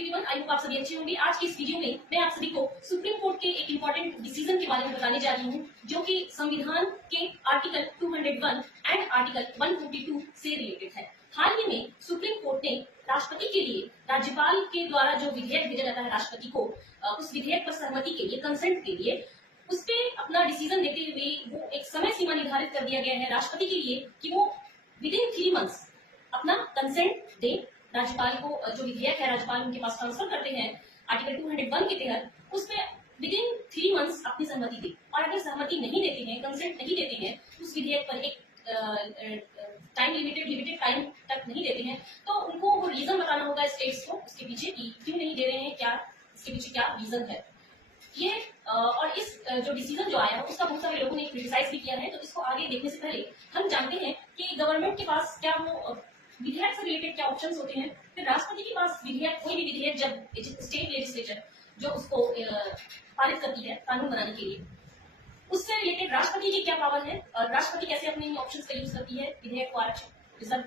Everyone, I hope आप सभी अच्छे होंगे। आज की इस वीडियो में मैं आप सभी को सुप्रीम कोर्ट के एक इंपॉर्टेंट डिसीजन के बारे में बताने जा रही हूँ, जो कि संविधान के आर्टिकल 201 एंड आर्टिकल 142 से रिलेटेड है। हाल ही में सुप्रीम कोर्ट ने राष्ट्रपति के लिए राज्यपाल के द्वारा जो विधेयक भेजा जाता है राष्ट्रपति को, उस विधेयक पर सहमति के लिए, कंसेंट के लिए, उस पे अपना डिसीजन देते हुए वो एक समय सीमा निर्धारित कर दिया गया है राष्ट्रपति के लिए कि वो विद इन 3 मंथ्स अपना कंसेंट दे। राज्यपाल को जो विधेयक है राज्यपाल उनके पास ट्रांसफर करते हैं आर्टिकल 201 के तहत, उस पे विद इन 3 मंथ्स अपनी सहमति दे। और अगर सहमति नहीं देते हैं, कंसेंट नहीं देते हैं, उस विधेयक पर एक टाइम लिमिटेड टाइम तक नहीं देते हैं, तो उनको वो रीजन बताना होगा स्टेट्स को उसके पीछे कि क्यों नहीं दे रहे हैं, क्या इसके पीछे क्या रीजन है। ये और इस जो डिसीजन जो आया है उसका बहुत सारे लोगों ने क्रिटिसाइज भी किया है। तो इसको आगे देखने से पहले हम जानते हैं कि गवर्नमेंट के पास क्या वो विधेयक से रिलेटेड क्या ऑप्शंस होते हैं। फिर राष्ट्रपति के पास विधेयक, कोई भी विधेयक जब स्टेट लेजिस्लेचर जो उसको पारित करती है कानून बनाने के लिए, उससे रिलेटेड राष्ट्रपति की क्या पावर है और राष्ट्रपति कैसे अपने ऑप्शंस का यूज करती है विधेयक को रिजर्व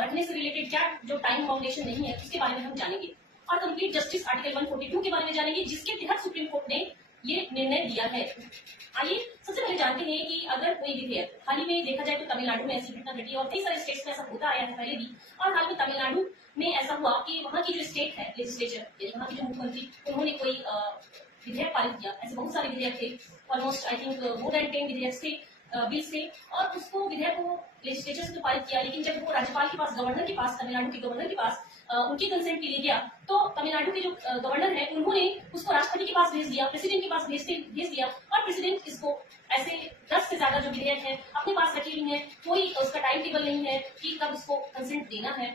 रखने से रिलेटेड क्या जो टाइम फाउंडेशन नहीं है उसके बारे में हम जानेंगे। और कंप्लीट जस्टिस आर्टिकल 142 के बारे में जानेंगे, जिसके तहत सुप्रीम कोर्ट ने ये निर्णय दिया है। आइए सबसे पहले जानते हैं कि अगर कोई विधेयक, हाल ही में देखा जाए तो तमिलनाडु में ऐसी घटना घटी और कई सारे स्टेट्स में ऐसा होता आया है पहले भी, और हाल में तमिलनाडु में ऐसा हुआ कि वहाँ की जो स्टेट है लेजिस्लेचर, वहाँ के जो मुख्यमंत्री, उन्होंने कोई विधेयक पारित किया। ऐसे बहुत सारे विधेयक थे, almost I think more than 10 विधेयक थे, बिल्स थे, और उसको विधेयक को लेजिस्लेचर से तो पारित किया, लेकिन जब वो राज्यपाल के पास, गवर्नर के पास, तमिलनाडु के गवर्नर के पास उनके कंसेंट के लिए गया, तो तमिलनाडु के जो गवर्नर है उन्होंने उसको राष्ट्रपति के पास भेज दिया, प्रेसिडेंट के पास भेज दिया, और प्रेसिडेंट इसको ऐसे 10 से ज्यादा जो विधेयक है अपने पास रखे हुए हैं, कोई उसका टाइम टेबल नहीं है कि कब उसको कंसेंट देना है,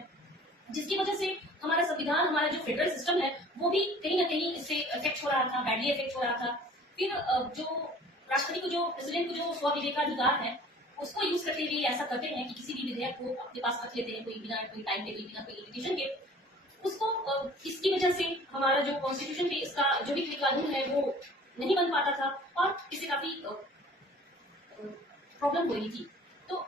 जिसकी वजह से हमारा संविधान, हमारा जो फेडरल सिस्टम है वो भी कहीं ना कहीं इससे इफेक्ट हो रहा था, बैडली इफेक्ट हो रहा था। फिर जो राष्ट्रपति को, जो प्रेसिडेंट को जो स्वविवेकाधिकार है उसको यूज करते हुए ऐसा करते हैं कि किसी भी विधेयक को अपने पास रख लेते हैं, कोई बिना कोई टाइम टेबल, बिना कोई लिमिटेशन के उसको। इसकी वजह से हमारा जो कॉन्स्टिट्यूशन पे इसका जो भी कानून है वो नहीं बन पाता था और इससे काफी प्रॉब्लम हो रही थी। तो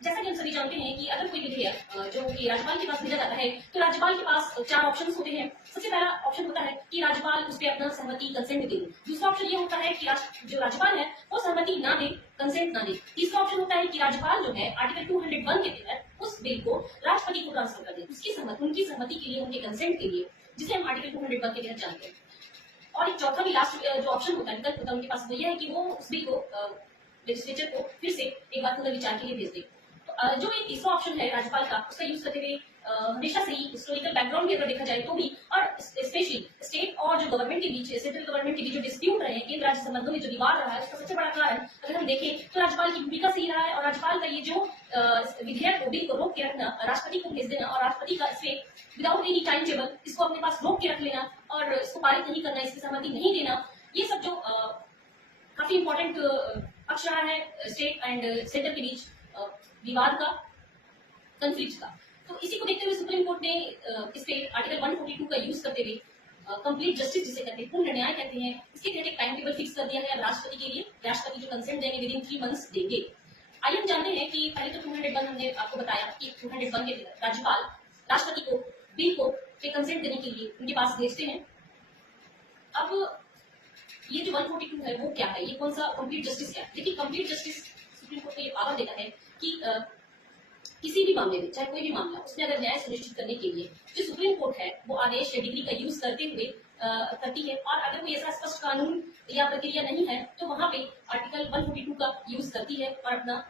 जैसा कि हम सभी जानते हैं कि अगर कोई विधेयक जो कि राज्यपाल के पास भेजा जाता है, तो राज्यपाल के पास 4 ऑप्शंस होते हैं। सबसे पहला ऑप्शन होता है कि राज्यपाल उस पर अपना सहमति, कंसेंट दे। दूसरा ऑप्शन ये होता है कि जो राज्यपाल है वो सहमति ना दे, कंसेंट ना दे। तीसरा ऑप्शन होता है कि राज्यपाल जो है आर्टिकल 201 के तहत उस बिल को राष्ट्रपति को ट्रांसफर कर दे, उनकी सहमति के लिए, उनके कंसेंट के लिए, जिसे हम आर्टिकल 201 के तहत जानते हैं। और एक चौथा भी लास्ट जो ऑप्शन होता है, विकल्प होता है उनके पास, वो ये है कि वो उस बिल को लेजिस्लेचर को फिर से एक बार पुनर्विचार के लिए भेज दे। जो एक तीसरा ऑप्शन है राज्यपाल का, उसका यूज करते हुए हमेशा से ही हिस्टोरिकल बैकग्राउंड भी अगर देखा जाए तो भी, और स्पेशली स्टेट और जो गवर्नमेंट के बीच, सेंट्रल गवर्नमेंट के बीच जो डिस्प्यूट रहे, केंद्र राज्य संबंधों में जो विवाद रहा है, उसका सबसे बड़ा कारण अगर हम देखें तो राज्यपाल की भूमिका सही रहा है। और राज्यपाल का ये जो विधेयक को, बिल को रोक के रखना, राष्ट्रपति को भेज देना, और राष्ट्रपति का इसे विदाउट एनी टाइम टेबल इसको अपने पास रोक के रख लेना और इसको पारित नहीं करना, इसकी सहमति नहीं देना, ये सब जो काफी इंपॉर्टेंट पक्ष रहा है स्टेट एंड सेंटर के बीच विवाद का, कंफ्लिक्ट का। तो इसी को देखते हुए सुप्रीम कोर्ट ने इस पे आर्टिकल 142 का यूज करते हुए कंप्लीट जस्टिस जिसे कहते हैं, पूर्ण न्याय कहते हैं, इसके तहत एक टाइम टेबल फिक्स कर दिया है राष्ट्रपति के लिए। राष्ट्रपति जो कंसेंट देंगे विद इन 3 मंथ्स देंगे। आइए हम जानते हैं कि पहले तो 201 हमने आपको बताया कि 201 के तहत राज्यपाल राष्ट्रपति को बिल को कंसेंट देने के लिए उनके पास भेजते हैं। अब ये जो 142 है वो क्या है, ये कौन सा कंप्लीट जस्टिस क्या है? देखिए, कंप्लीट जस्टिस सुप्रीम कोर्ट को ये पावर देता है कि किसी भी मामले में, चाहे कोई भी मामला, उसमें अगर न्याय सुनिश्चित करने के लिए जो सुप्रीम कोर्ट है वो आदेश या डिग्री का यूज करते हुए करती है, और अगर कोई ऐसा स्पष्ट कानून या प्रक्रिया नहीं है तो वहां पे आर्टिकल 142 का यूज करती है और अपना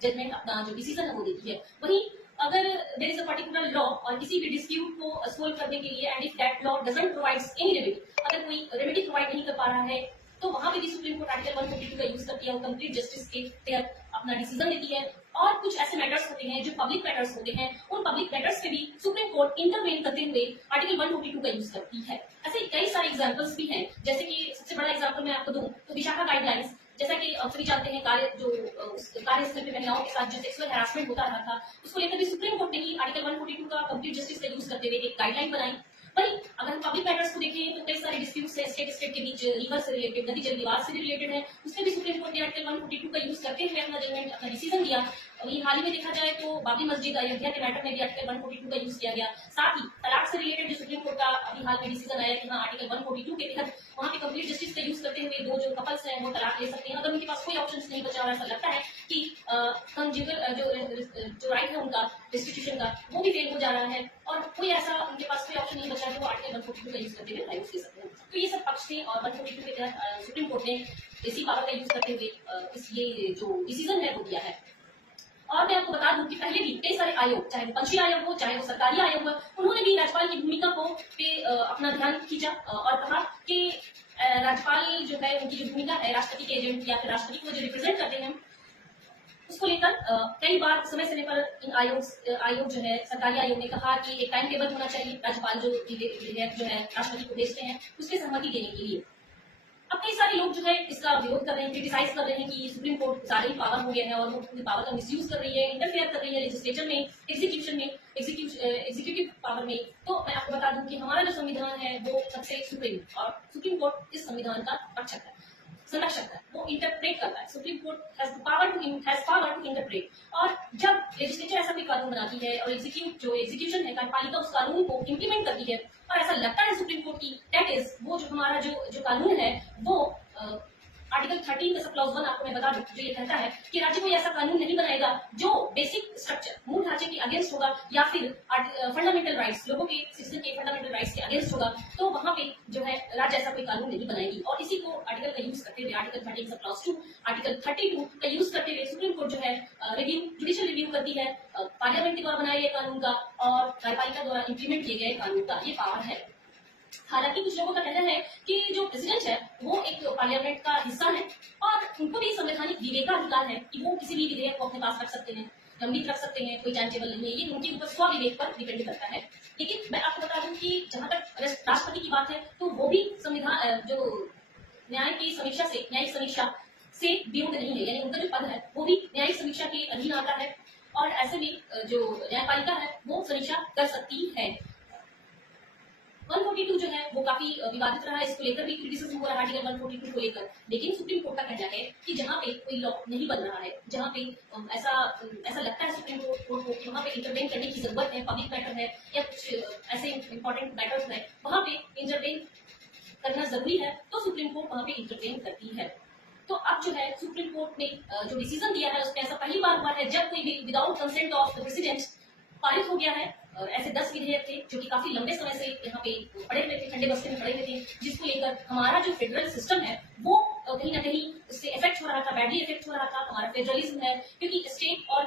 जजमेंट, अपना जो डिसीजन है वो देती है। वहीं अगर there is a particular law और किसी भी डिस्प्यूट को सोल्व करने के लिए, and if that law doesn't provides any remedy, अगर कोई रेमेडी प्रोवाइड नहीं कर पा रहा है, तो वहां पे भी सुप्रीम कोर्ट आर्टिकल 142 का यूज करती है और कंप्लीट जस्टिस के तहत अपना डिसीजन देती है। और कुछ ऐसे मैटर्स होते हैं जो पब्लिक मैटर्स होते हैं, उन पब्लिक मैटर्स पे भी सुप्रीम कोर्ट इंटरवेन करते हुए आर्टिकल 142 का यूज करती है। ऐसे कई सारे एग्जांपल्स भी हैं, जैसे कि सबसे बड़ा एग्जांपल मैं आपको दूं तो विशाखा गाइडलाइंस, जैसा कि आप सभी जानते हैं, कार्यस्थल पे महिलाओं के साथ जो सेक्सुअल हैरासमेंट होता रहा था, उसको लेकर भी सुप्रीम कोर्ट ने ही आर्टिकल 142 का कंप्लीट जस्टिस का यूज करते हुए एक गाइडलाइन बनाई। वही अगर हम पब्लिक मैटर्स को देखें तो कई सारे डिस्प्यूट्स है स्टेट के बीच, रिवर से रिलेटेड, नदी जल विवाद से रिलेटेड है, उसमें भी सुप्रीम कोर्ट ने आर्टिकल 142 का यूज करते हुए अपना जजमेंट, अपना डिसीजन दिया। और ये हाल ही में देखा जाए तो बाबरी मस्जिद अयोध्या के मैटर में भी आर्टिकल 142 का यूज किया गया। साथ ही तलाक से रिलेटेड जो सुप्रीम कोर्ट का अभी हाल में डिसीजन आया कि हाँ आर्टिकल 142 के तहत वहाँ पे कंप्लीट जस्टिस का यूज करते हुए दो जो कपल्स हैं वो तलाक ले सकते हैं अगर उनके पास कोई ऑप्शन नहीं बचा और ऐसा लगता है कि कंजुगल जो राइट है उनका रिस्टिट्यूशन का वो भी फेल हो जा रहा है और कोई ऐसा उनके पास कोई ऑप्शन नहीं बचा तो आर्टिकल 142 का यूज करते हुए डाइवोर्स ले सकते हैं। तो ये सब पक्ष थे और 142 के तहत सुप्रीम कोर्ट ने इसी पावर का यूज करते हुए इस ये जो डिसीजन है वो दिया है। और मैं आपको बता दूं कि पहले भी कई सारे आयोग, चाहे वो पंछी आयोग हो, चाहे वो सरकारी आयोग हो, उन्होंने भी राज्यपाल की भूमिका को पे अपना ध्यान खींचा और कहा कि राज्यपाल जो है उनकी जो भूमिका है राष्ट्रपति के एजेंट या फिर राष्ट्रपति को जो रिप्रेजेंट करते हैं उसको लेकर कई बार समय पर इन आयोग जो है सरकारी आयोग ने कहा कि एक टाइम टेबल होना चाहिए राज्यपाल जो विधेयक जो है राष्ट्रपति को भेजते हैं उसके सहमति देने के लिए। अब कई सारे लोग जो है इसका विरोध कर रहे हैं, क्रिटिसाइज कर रहे हैं कि सुप्रीम कोर्ट ज्यादा ही पावर हो गया है और वो अपनी पावर का मिसयूज कर रही है, इंटरफेयर कर रही है लेजिस्लेचर में, एग्जीक्यूशन में, एग्जीक्यूटिव पावर में। तो मैं आपको बता दूं कि हमारा जो संविधान है वो सबसे सुप्रीम और सुप्रीम कोर्ट इस संविधान का रक्षक है, संरक्षक है, वो इंटरप्रेट करता है। Supreme court has power to interpret. और जब लेजिस्लेचर ऐसा कोई कानून बनाती है और एग्जीक्यूशन है कार्यपालिका उस कानून को इम्प्लीमेंट करती है और ऐसा लगता है सुप्रीम कोर्ट की दैट इज वो जो हमारा जो कानून है वो आर्टिकल 13 का सब क्लॉज 1 आपको मैं बता दूं जो ये कहता है कि राज्य कोई ऐसा कानून नहीं बनाएगा जो बेसिक स्ट्रक्चर मूल ढांचे के अगेंस्ट होगा या फिर फंडामेंटल राइट्स लोगों के सिटीजन के फंडामेंटल राइट्स के अगेंस्ट होगा तो वहां पे जो है राज्य ऐसा कोई कानून नहीं बनाएगी। और इसी को आर्टिकल का यूज करते हुए आर्टिकल 13 सब क्लॉज 2 आर्टिकल 32 का यूज करते हुए सुप्रीम कोर्ट जो है जुडिशियल रिव्यू करती है पार्लियामेंट के द्वारा बनाए गए कानून का और कार्यपालिका द्वारा इंप्लीमेंट किए गए कानून का ये पावर है। हालांकि कुछ लोगों का कहना है कि जो प्रेसिडेंट है वो एक पार्लियामेंट का हिस्सा है और उनको भी संवैधानिक विवेकाधिकार है कि वो किसी भी विधेयक को अपने पास रख सकते हैं, लंबित रख सकते हैं, कोई टाइम टेबल नहीं है, ये उनके ऊपर स्वविवेक पर डिपेंड करता है। लेकिन मैं आपको बता दूं कि जहां तक राष्ट्रपति की बात है तो वो भी संविधान जो न्यायिक समीक्षा से विरुद्ध नहीं है, यानी उनका जो पद है वो भी न्यायिक समीक्षा के अधीन आता है और ऐसे भी जो न्यायपालिका है वो समीक्षा कर सकती है। 142 जो है वो काफी विवादित रहा है, इसको लेकर भी क्रिटिसिज्म हो रहा है आर्टिकल 142 को लेकर। लेकिन सुप्रीम कोर्ट का कहना है कि जहां पे कोई लॉ नहीं बन रहा है, जहां पे ऐसा लगता है सुप्रीम कोर्ट को कि वहां पे इंटरवेन करने की जरूरत है, पब्लिक मैटर है या कुछ ऐसे इंपॉर्टेंट मैटर्स है, वहां पे इंटरवेन करना जरूरी है तो सुप्रीम कोर्ट वहां पे इंटरवेन करती है। तो अब जो है सुप्रीम कोर्ट ने जो डिसीजन दिया है उसमें ऐसा पहली बार हुआ है जब कोई भी without consent of the president पारित हो गया है। ऐसे 10 विधेयक थे जो कि काफी लंबे समय से यहाँ पे पड़े हुए थे, ठंडे बस्ते में पड़े हुए थे, जिसको लेकर हमारा जो फेडरल सिस्टम है वो कहीं ना कहीं इससे इफेक्ट हो रहा था, बैडली इफेक्ट हो रहा था। हमारा फेडरलिज्म है क्योंकि स्टेट और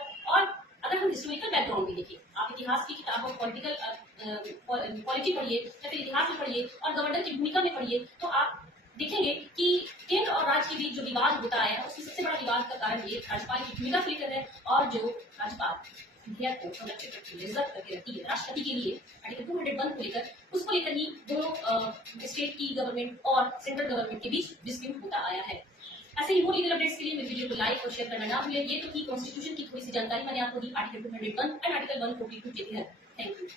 अगर हम हिस्टोरिकल बैकग्राउंड भी देखें, आप इतिहास की किताब और पॉलिटी पढ़िए या फिर इतिहास में पढ़िए और गवर्नर की भूमिका में पढ़िए तो आप देखेंगे कि केंद्र और राज्य के बीच जो विवाद होता आया है उसकी सबसे बड़ा विवाद का कारण ये राज्यपाल की भूमिका को लेकर है और जो राज्यपाल विधेयक को संरक्षित करके रिजर्व करके रखती है राष्ट्रपति के लिए आर्टिकल 201 को लेकर, उसको लेकर ही दोनों स्टेट की गवर्नमेंट और सेंट्रल गवर्नमेंट के बीच डिस्प्यूट होता आया है। ऐसे ही वो लीगल अपडेट्स के लिए मेरे वीडियो को लाइक और शेयर करना ना भूलें। ये तो थी कॉन्स्टिट्यूशन की थोड़ी सी जानकारी मैंने आपको दी आर्टिकल 201 एंड आर्टिकल 142 के तहत। Thank you.